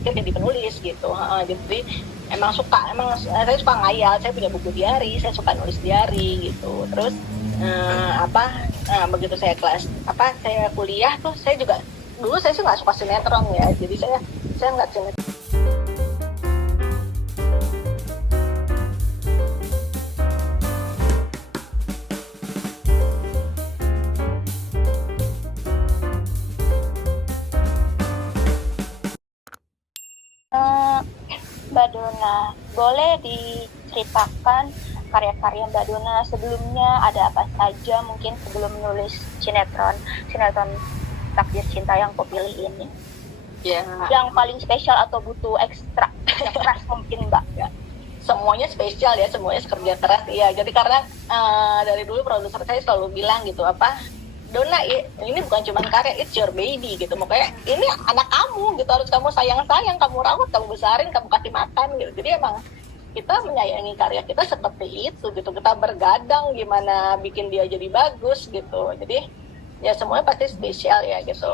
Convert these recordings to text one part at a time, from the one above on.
kepikir jadi penulis gitu. Jadi emang saya suka ngayal, saya punya buku diary, saya suka nulis diary gitu. Terus begitu saya kuliah tuh saya juga dulu saya sih nggak suka sinetron ya, jadi saya nggak sinetron. Mbak Dona, boleh diceritakan karya-karya Mbak Dona sebelumnya, ada apa saja mungkin sebelum menulis sinetron Takdir Cinta yang kau pilih ini? Ya. Yang paling spesial atau butuh ekstra yang keras mungkin Mbak? Ya. Semuanya spesial ya, semuanya kerja keras ya. Jadi karena dari dulu produser saya selalu bilang gitu, Dona, ini bukan cuma karya, it's your baby gitu. Makanya ini anak kamu gitu, harus kamu sayang-sayang, kamu rawat, kamu besarin, kamu kasih makan gitu. Jadi emang kita menyayangi karya kita seperti itu gitu. Kita bergadang gimana bikin dia jadi bagus gitu. Jadi ya semuanya pasti spesial ya gitu.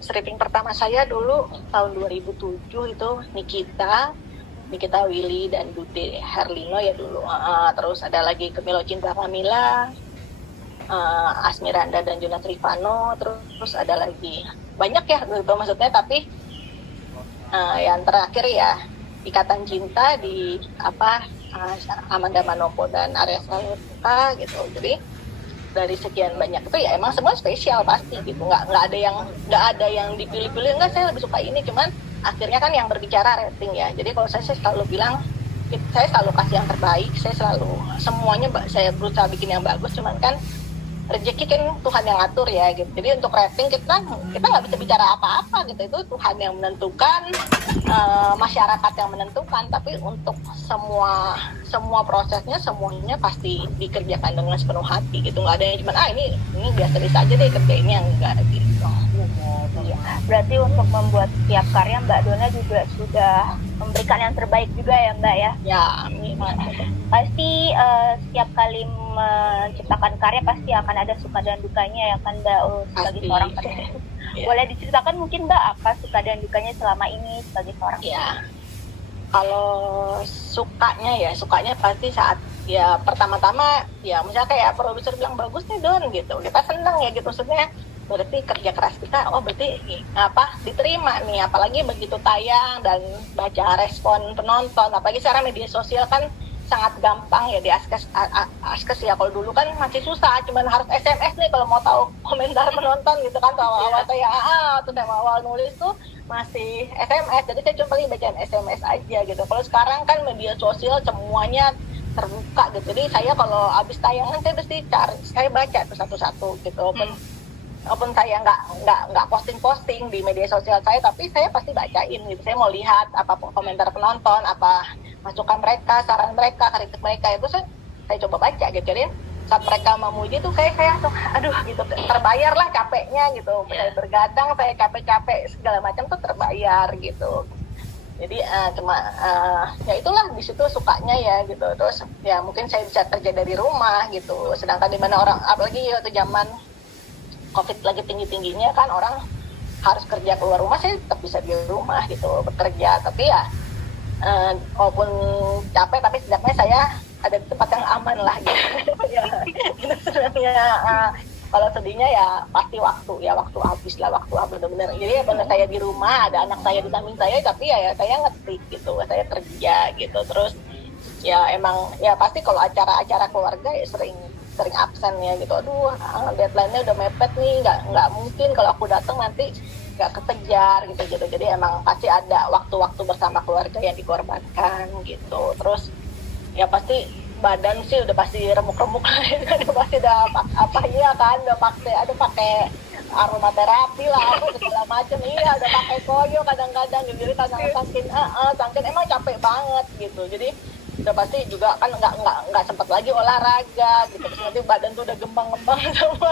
Stripping pertama saya dulu tahun 2007 itu Nikita Willy dan Dude Herlino ya dulu. Terus ada lagi Kemilo Cinta Kamila, Asmiranda dan Jonas Rifano, terus ada lagi banyak ya gitu maksudnya, tapi yang terakhir ya Ikatan Cinta di Amanda Manopo dan Arya Saloka gitu. Jadi dari sekian banyak itu ya emang semua spesial pasti gitu, nggak ada yang dipilih-pilih, enggak saya lebih suka ini, cuman akhirnya kan yang berbicara rating ya. Jadi kalau saya selalu bilang, saya selalu kasih yang terbaik, semuanya saya berusaha bikin yang bagus, cuman kan rezeki kan Tuhan yang ngatur ya gitu. Jadi untuk rating kita nggak bisa bicara apa-apa gitu, itu Tuhan yang menentukan, masyarakat yang menentukan. Tapi untuk semua prosesnya semuanya pasti dikerjakan dengan sepenuh hati gitu. Nggak ada yang cuma ini biasa-biasa aja deh kerja ini, yang enggak gitu. Ya, berarti untuk membuat setiap karya Mbak Dona juga sudah memberikan yang terbaik juga ya Mbak ya? Ya, amin. Pasti setiap kali menciptakan karya pasti akan ada suka dan dukanya ya kan Mbak, sebagai seorang penulis. Yeah. Boleh diceritakan mungkin Mbak apa suka dan dukanya selama ini sebagai seorang penulis? Yeah. Kalau sukanya pasti saat ya pertama-tama ya misalnya kayak produser bilang bagus nih Don gitu, kita senang ya gitu, maksudnya berarti kerja keras kita berarti diterima nih, apalagi begitu tayang dan baca respon penonton, apalagi sekarang media sosial kan sangat gampang ya di Askes ya. Kalau dulu kan masih susah, cuman harus SMS nih kalau mau tahu komentar penonton gitu kan. Awal-awal saya awal nulis tuh masih SMS, jadi saya cuma bacain SMS aja gitu. Kalau sekarang kan media sosial semuanya terbuka gitu, jadi saya kalau habis tayangan saya mesti saya baca tuh satu-satu gitu. Walaupun saya nggak posting di media sosial saya, tapi saya pasti bacain gitu. Saya mau lihat apa komentar penonton, apa masukan mereka, saran mereka, kritik mereka, itu saya coba baca gitu. Jadi saat mereka memuji tuh saya aduh gitu, terbayar lah capeknya gitu. Saya bergadang, saya capek-capek segala macam tuh terbayar gitu. Jadi ya itulah di situ sukanya ya gitu. Terus ya mungkin saya bisa kerja dari rumah gitu. Sedangkan di mana orang, apalagi waktu zaman COVID lagi tinggi-tingginya kan, orang harus kerja keluar rumah, saya tetap bisa di rumah gitu bekerja. Tapi ya walaupun capek, tapi setidaknya saya ada di tempat yang aman lah gitu. Ya, itu sebenarnya kalau sedihnya ya pasti waktu habis lah, waktu benar-benar. Jadi ya benar saya di rumah, ada anak saya di samping saya, tapi ya saya ngetik gitu, saya kerja gitu. Terus ya emang ya pasti kalau acara-acara keluarga ya sering absen ya gitu. Aduh, deadline-nya udah mepet nih, nggak mungkin kalau aku datang nanti nggak kekejar gitu. Jadi emang pasti ada waktu-waktu bersama keluarga yang dikorbankan gitu. Terus ya pasti badan sih udah pasti remuk-remuk lah, udah pasti udah pakai aromaterapi lah, segala macam, udah pakai koyo kadang-kadang gitu. Jadi saking emang capek banget gitu. Jadi udah pasti juga kan nggak sempat lagi olahraga gitu. Terus nanti badan tuh udah gembang-gembang semua.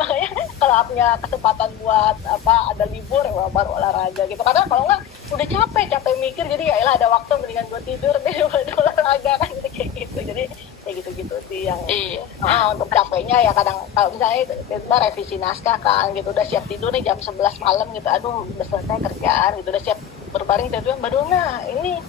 Makanya kalau punya kesempatan buat ada libur ya baru olahraga gitu. Karena kalau nggak udah capek mikir, jadi ya ada waktu mendingan gue tidur deh daripada olahraga kan, gitu kayak gitu. Jadi kayak gitu-gitu sih yang Iya. untuk capeknya ya kadang kalau misalnya tiba revisi naskah kan gitu udah siap tidur nih jam 11 malam gitu, aduh udah selesai kerjaan gitu udah siap berbaring tidur, Mbak Dona ini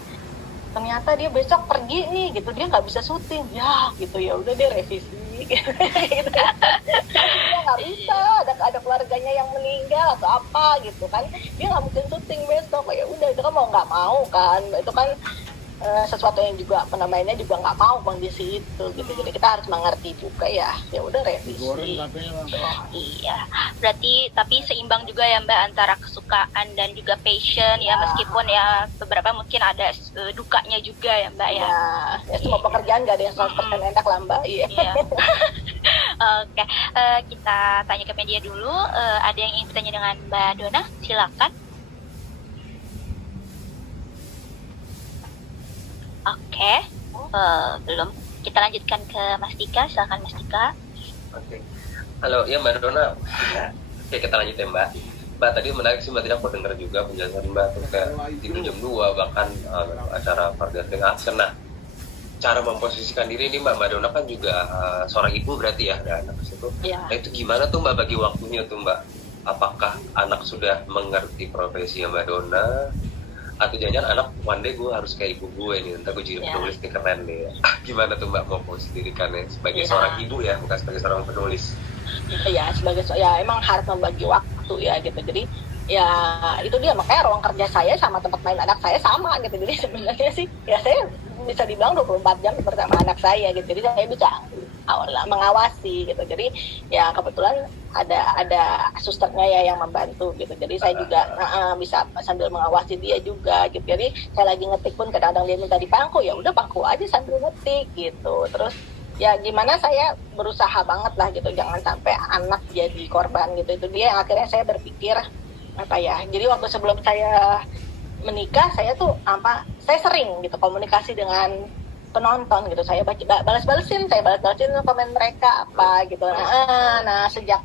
ternyata dia besok pergi nih gitu, dia nggak bisa syuting ya gitu, ya udah dia revisi gitu. Dia nggak bisa, ada keluarganya yang meninggal atau apa gitu kan, dia nggak mungkin syuting besok, ya udah itu kan mau nggak mau kan, itu kan sesuatu yang juga penamainya juga nggak mau kondisi itu gitu, jadi kita harus mengerti juga ya udah revisi. Iya, berarti tapi seimbang juga ya Mbak antara kesukaan dan juga passion ya, meskipun ya beberapa mungkin ada dukanya juga ya Mbak ya. Ya semua pekerjaan gak ada yang 100% enak lah Mbak. Iya. Oke, kita tanya ke media dulu. Ada yang ingin bertanya dengan Mbak Dona? Silakan. Oke, belum. Kita lanjutkan ke Mas Dika. Silakan Mas Dika. Oke. Halo, ya Mbak Dona. Oke, kita lanjut ya Mbak. Mbak, tadi menarik sih Mbak, tadi aku dengar juga penjelasan Mbak terkait tidur jam 2 bahkan acara Farga dengan Action. Nah, cara memposisikan diri ini Mbak Dona kan juga seorang ibu berarti ya, ada anak di situ. Ya. Nah, itu gimana tuh Mbak bagi waktunya tuh Mbak? Apakah anak sudah mengerti profesi Mbak Dona? Atau jangan-jangan anak one day gue harus kayak ibu gue nih, ntar gue jadi penulis nih, keren nih. Gimana tuh Mbak mau posisikannya sebagai seorang ibu ya, bukan sebagai seorang penulis? Ya sebagai ya emang harus membagi waktu ya gitu, jadi ya itu dia makanya ruang kerja saya sama tempat main anak saya sama gitu, jadi sebenarnya sih ya saya bisa dibilang 24 jam bersama anak saya gitu, jadi saya bisa mengawasi gitu, jadi ya kebetulan ada susternya ya yang membantu gitu, jadi saya juga bisa sambil mengawasi dia juga gitu, jadi saya lagi ngetik pun kadang-kadang dia minta dipangku, ya udah pangku aja sambil ngetik gitu, terus ya gimana saya berusaha banget lah gitu jangan sampai anak jadi korban gitu, itu dia yang akhirnya saya berpikir apa ya, jadi waktu sebelum saya menikah saya tuh saya sering gitu komunikasi dengan penonton gitu, saya balas-balesin komen mereka apa gitu. Nah sejak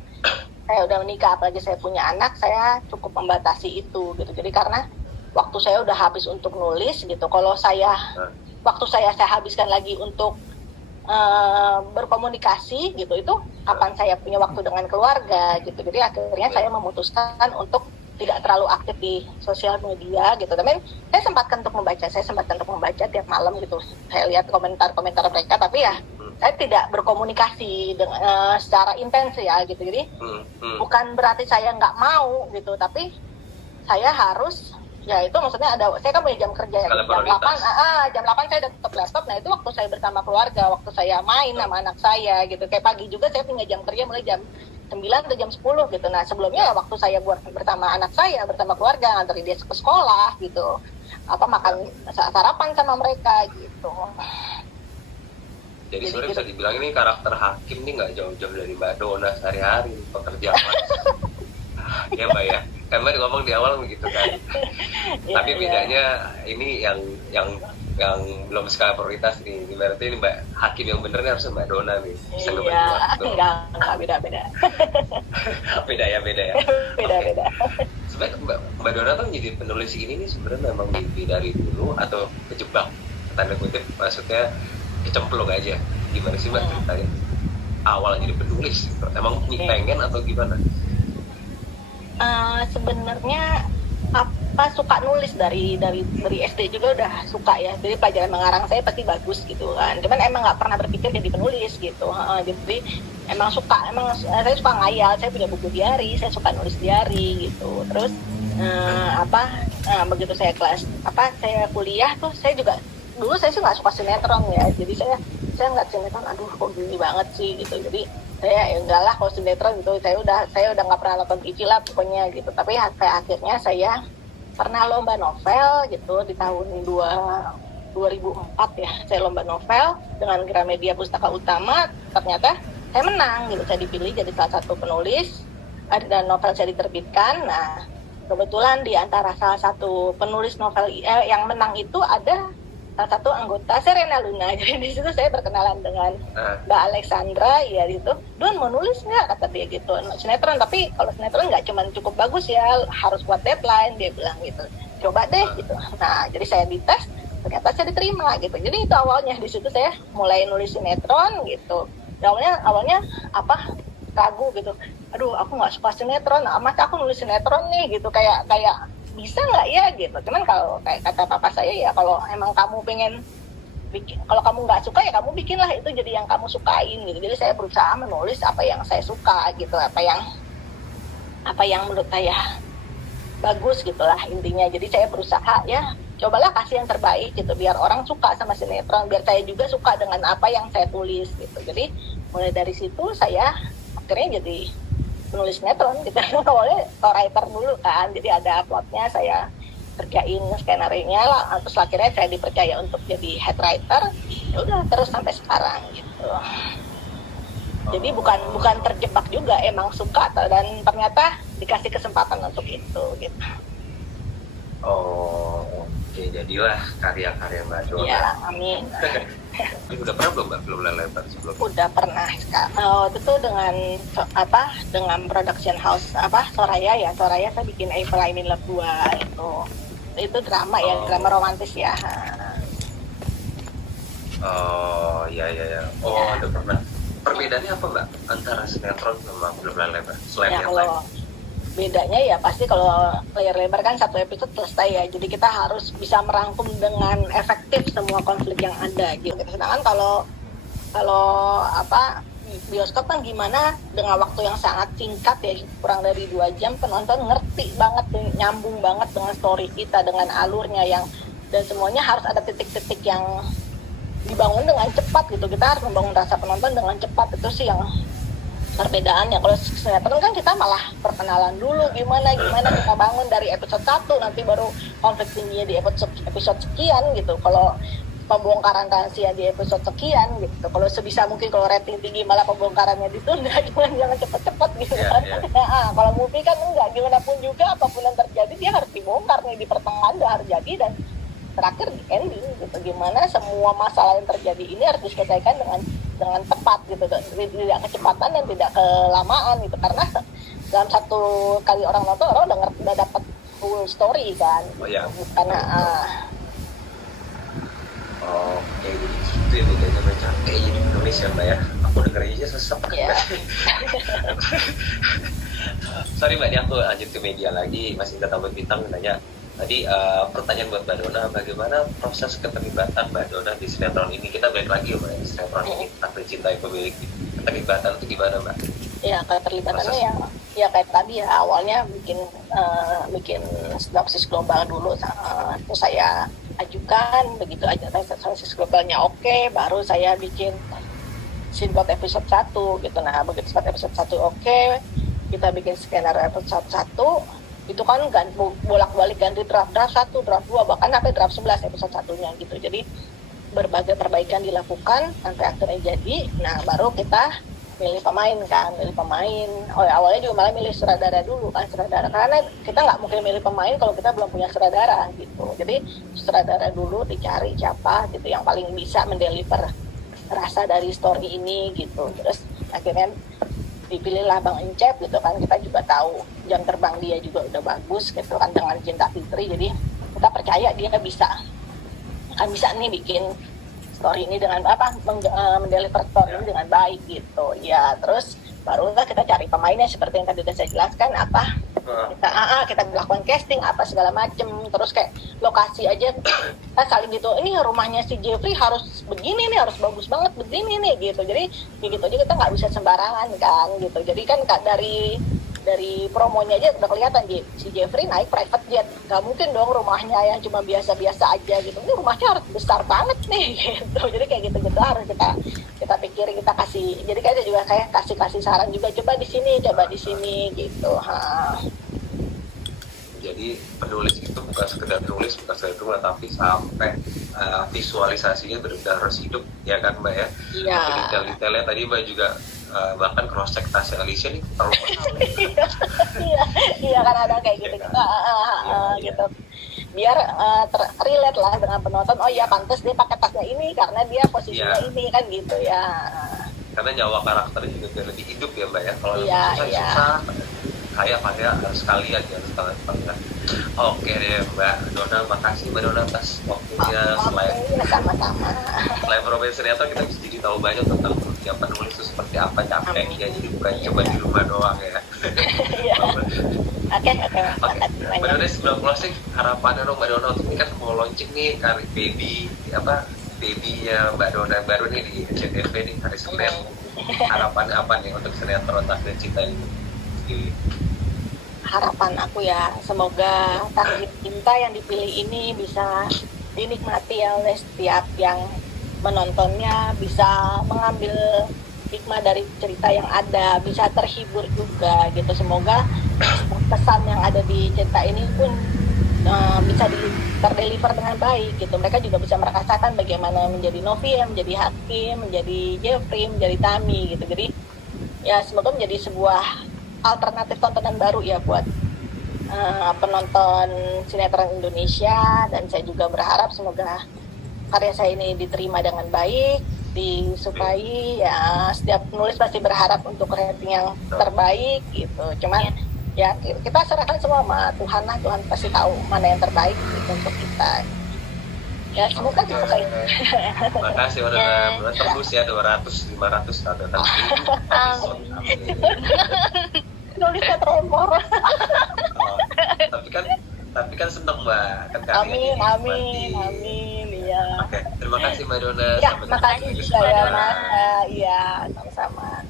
saya udah menikah apalagi saya punya anak, saya cukup membatasi itu gitu, jadi karena waktu saya udah habis untuk nulis gitu, kalau waktu saya habiskan lagi untuk berkomunikasi gitu, itu kapan saya punya waktu dengan keluarga gitu, jadi akhirnya saya memutuskan untuk tidak terlalu aktif di sosial media gitu, tapi saya sempatkan untuk membaca tiap malam gitu, saya lihat komentar-komentar mereka, tapi ya saya tidak berkomunikasi secara intens ya gitu, jadi bukan berarti saya nggak mau gitu, tapi saya harus ya itu maksudnya saya kan punya jam kerja ya, jam 8 saya udah tutup laptop, nah itu waktu saya bersama keluarga, waktu saya main sama anak saya gitu, kayak pagi juga saya punya jam kerja mulai jam 9 atau jam 10 gitu, nah sebelumnya ya waktu saya buat bersama anak saya, bersama keluarga, nganterin dia ke sekolah gitu, makan sarapan sama mereka gitu. Jadi sebenarnya bisa dibilang ini karakter Hakim nih nggak jauh-jauh dari Mbak Dona sehari-hari pekerjaan. Ya Mbak ya, kan Mbak ngomong di awal begitu kan. Tapi bedanya ini yang belum skala prioritas nih. Berarti ini Mbak Hakim yang bener nih harusnya Mbak Dona nih. Bisa Iya, enggak beda. Beda ya. Beda. Sebenarnya Mbak Dona tuh jadi penulis ini nih sebenarnya memang mimpi dari dulu atau kejebak, tanda kutip, maksudnya kecemplung aja. Gimana sih Mbak ceritain awal jadi penulis? Emang pengen atau gimana? Sebenarnya suka nulis dari SD juga udah suka ya, jadi pelajaran mengarang saya pasti bagus gitu kan, cuman emang nggak pernah berpikir jadi penulis gitu. Jadi emang saya suka ngayal, saya punya buku diary, saya suka nulis diary gitu, terus begitu saya saya kuliah tuh saya juga dulu saya sih nggak suka sinetron ya, jadi saya ngeliat sinetron aduh kok gini banget sih gitu, jadi saya enggak lah kalau sinetron gitu, saya udah nggak pernah nonton TV lah pokoknya gitu, tapi akhirnya saya pernah lomba novel gitu di tahun 2004 ya, saya lomba novel dengan Gramedia Pustaka Utama, ternyata saya menang gitu, saya dipilih jadi salah satu penulis dan novel saya diterbitkan. Nah kebetulan di antara salah satu penulis novel yang menang itu ada salah satu anggota Serena Luna, jadi di situ saya berkenalan dengan Mbak Alexandra, ya gitu, Don mau nulis nggak, kata dia gitu, sinetron, tapi kalau sinetron nggak cuma cukup bagus ya, harus buat deadline, dia bilang gitu, coba deh gitu. Nah jadi saya dites, ternyata saya diterima gitu. Jadi itu awalnya, di situ saya mulai nulis sinetron gitu. Awalnya apa, ragu gitu, aduh aku nggak suka sinetron, masa aku nulis sinetron nih gitu, kayak bisa nggak ya gitu. Cuman kalau kayak kata papa saya ya, kalau emang kamu pengen bikin, kalau kamu nggak suka ya kamu bikinlah itu jadi yang kamu sukain gitu. Jadi saya berusaha menulis apa yang saya suka gitu, apa yang menurut saya bagus gitulah intinya. Jadi saya berusaha ya cobalah kasih yang terbaik gitu, biar orang suka sama sinetron, biar saya juga suka dengan apa yang saya tulis gitu. Jadi mulai dari situ saya akhirnya jadi penulis sinetron gitu. Awalnya co-writer dulu kan, jadi ada plotnya saya kerjain skenario-nya lah, terus akhirnya saya dipercaya untuk jadi head writer. Ya udah terus sampai sekarang gitu. Jadi bukan terjebak juga, emang suka dan ternyata dikasih kesempatan untuk itu gitu. Oh, oke, jadilah karya-karya Mbak Dona. Ya, amin. Ini udah pernah belum Mbak film lebar sebelumnya? Udah pernah. Itu tuh dengan production house Soraya saya bikin April I'm in Love 2 itu drama ya, drama romantis ya. Oh, iya. Oh, udah pernah. Perbedaannya apa Mbak antara sinetron sama film lebar? Selain Ya, yang lain. kalau bedanya ya pasti kalau layar lebar kan satu episode selesai ya, jadi kita harus bisa merangkum dengan efektif semua konflik yang ada gitu. Sedangkan kalau bioskop kan gimana, dengan waktu yang sangat singkat ya, kurang dari 2 jam penonton ngerti banget, nyambung banget dengan story kita, dengan alurnya dan semuanya harus ada titik-titik yang dibangun dengan cepat gitu. Kita harus membangun rasa penonton dengan cepat, itu sih yang perbedaannya. Kalau sinetron kan kita malah perkenalan dulu, gimana kita bangun dari episode 1, nanti baru konflik tingginya di episode sekian gitu. Kalau pembongkaran rahasia di episode sekian gitu. Kalau sebisa mungkin kalau rating tinggi malah pembongkarannya ditunda, jangan cepet-cepet gitu kan. Yeah. Kalau movie kan enggak, gimana pun juga apapun yang terjadi dia harus dibongkar nih, di pertengahan udah harus jadi dan terakhir di ending gitu. Gimana semua masalah yang terjadi ini harus diselesaikan dengan tepat gitu, tidak kecepatan dan tidak kelamaan gitu, karena dalam satu kali orang nonton orang udah dapat full story kan. Oh iya. Karena Oke, jadi gitu ya bedanya macam kayak jadi Indonesia Mbak ya. Aku dengerin aja sesek. Yeah. Sorry Mbak, ini aku lanjut ke media lagi. Masih Indah Tamu Bintang nanya. Tadi pertanyaan buat Mbak Dona, bagaimana proses keterlibatan Mbak Dona di sinetron ini? Kita balik lagi ya Mbak, sinetron ini Tak Dicintai Pemilik. Keterlibatan itu gimana Mbak? Ya, keterlibatannya ya kayak tadi ya, awalnya bikin sinopsis global dulu, terus saya ajukan, begitu aja sinopsis globalnya oke, baru saya bikin scene plot episode 1 gitu. Nah, begitu episode 1 oke, kita bikin skenario episode 1, itu kan bolak-balik ganti draft 1, draft 2, bahkan sampai draft 11 episode 1-nya gitu. Jadi berbagai perbaikan dilakukan sampai akhirnya jadi. Nah, baru kita milih pemain. Awalnya juga malah milih sutradara dulu kan, karena kita nggak mungkin milih pemain kalau kita belum punya sutradara gitu. Jadi sutradara dulu dicari siapa gitu yang paling bisa mendeliver rasa dari story ini gitu. Terus akhirnya dipilihlah Bang Encep gitu kan, kita juga tahu jam terbang dia juga udah bagus gitu kan dengan Cinta Fitri, jadi kita percaya dia bisa nih bikin story ini dengan mendeliver story ini dengan baik gitu ya. Terus barulah kita cari pemainnya seperti yang tadi udah saya jelaskan, kita melakukan casting apa segala macem. Terus kayak lokasi aja kita saling gitu, ini rumahnya si Jeffrey harus begini nih, harus bagus banget begini nih gitu. Jadi gitu aja kita nggak bisa sembarangan kan gitu. Jadi kan dari promonya aja udah kelihatan si Jeffrey naik private jet, nggak mungkin dong rumahnya yang cuma biasa-biasa aja gitu, ini rumahnya harus besar banget nih gitu. Jadi kayak gitu harus kita pikirin, kita kasih, jadi kayaknya juga saya kasih saran juga, coba di sini gitu. Jadi penulis itu bukan sekedar nulis, bukan sekedar tulis, tapi sampai visualisasinya benar-benar harus hidup ya kan Mbak ya. Iya. Detail-detailnya tadi Mbak juga bahkan cross check tasnya Alicia nih terlalu iya kan ada kayak gitu gitu, biar relate lah dengan penonton. Oh iya, pantas dia pakai tasnya ini karena dia posisinya ini kan gitu ya. Karena nyawa karakter juga lebih hidup ya Mbak ya. Kalau susah saya harus sekalian ya, harus banget. Oke deh Mbak Dona, makasih Mbak Dona atas waktunya. Sama-sama. Selain profesi ternyata kita bisa jadi tahu banyak tentang dunia penulis itu seperti apa capeknya, jadi bukan cuma di rumah doang ya. Oke, Mbak Dona sebelum closing, harapannya dong Mbak Dona, untuk ini kan mau launching nih babynya Mbak Dona baru nih di SCTV nih hari Senin. Harapan apa nih untuk sinetron Takdir Cinta ini? Harapan aku ya, semoga Takdir Cinta yang dipilih ini bisa dinikmati oleh setiap yang menontonnya, bisa mengambil hikmah dari cerita yang ada, bisa terhibur juga gitu. Semoga pesan yang ada di cerita ini pun bisa terdeliver dengan baik gitu. Mereka juga bisa merasakan bagaimana menjadi Novi, menjadi Hakim, menjadi Jeffrey, menjadi Tami gitu. Jadi ya semoga menjadi sebuah alternatif tontonan baru ya buat penonton sinetron Indonesia. Dan saya juga berharap semoga karya saya ini diterima dengan baik, disukai ya. Setiap penulis pasti berharap untuk rating yang terbaik gitu. Cuman ya kita serahkan semua sama Tuhan lah. Tuhan pasti tahu mana yang terbaik gitu untuk kita. Ya semoga disukai. Terima kasih udah tembus ya 200, 500 atau episode. Nulisnya tremor. Tapi kan seneng Mbak. Kan Amin ya. Oke, terima kasih Mbak Dona. Ya, makasih juga ya Mas. Iya, sama-sama.